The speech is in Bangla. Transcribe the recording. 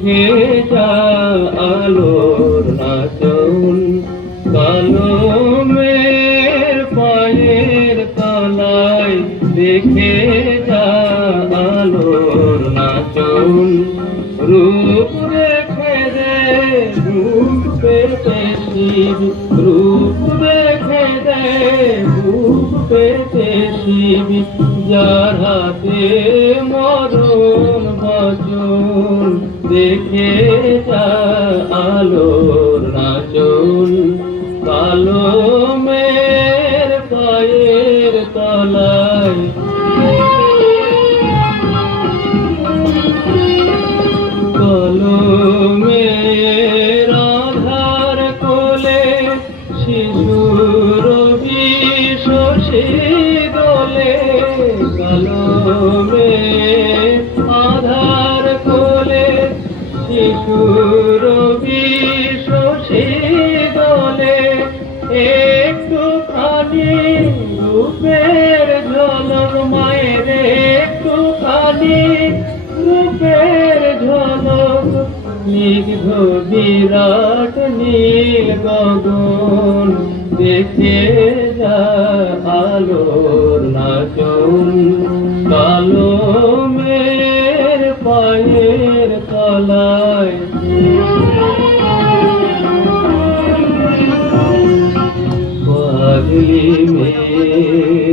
ভেজা আলোর নাচন কলমের পায়ের তলায় দেখে যা আলোর নাচন রূপ রেখে দে রূপ পেতে শিব রূপ রেখে দে রূপ পেতে শিব যার হাতে মরণ বচন দেখে যা আলোর নাচন কলমের পায়ের তলায় কলমের আধার কোলে শিশুর বিশ্বসী দোলে কলমের আধার কোলে শিশুর বিশ্বসী দোলে একটুখানি রূপের ঝলক মায়ের একটুখানি রূপের ঝলক স্নিগ্ধ বিরাট নীল গগন দেখে যা আলোর নাচন কলমের পায়ের তলায় পাগলি